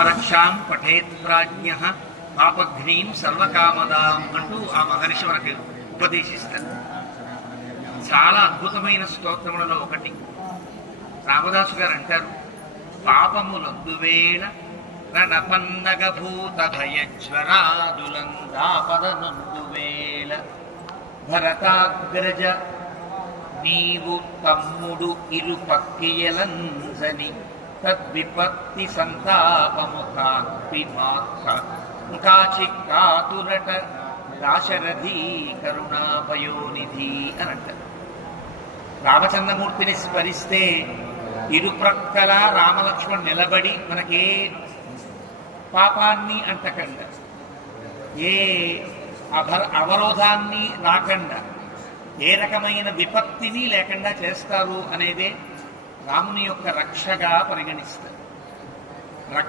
రామరక్షాం పఠేత్ ప్రాజ్ఞ పాపఘ్నీం సర్వకామదాం అంటూ ఆ మహర్షి మనకు ఉపదేశిస్తారు. చాలా అద్భుతమైన స్తోత్రములలో ఒకటి. రామదాసు గారు అంటారు, పాపములందువేళ రణపన్నగభూత భయజ్వరాదులందాపదనందువేళ భరతాగ్రజ నీవు తమ్ముడు ఇరుపక్కియలంజని తద్విపత్తి సంతాపము కాచి కాతురట దాశరథి కరుణాపయోనిధి అని అంటారు. రామచంద్రమూర్తిని స్మరిస్తే ఇరుప్రక్కల రామలక్ష్మణ్ నిలబడి మనకే పాపాన్ని అంటకుండా, ఏ అవరోధాన్ని రాకుండా, ఏ రకమైన విపత్తిని లేకుండా చేస్తారు అనేదే రాముని యొక్క రక్షగా పరిగణిస్తారు.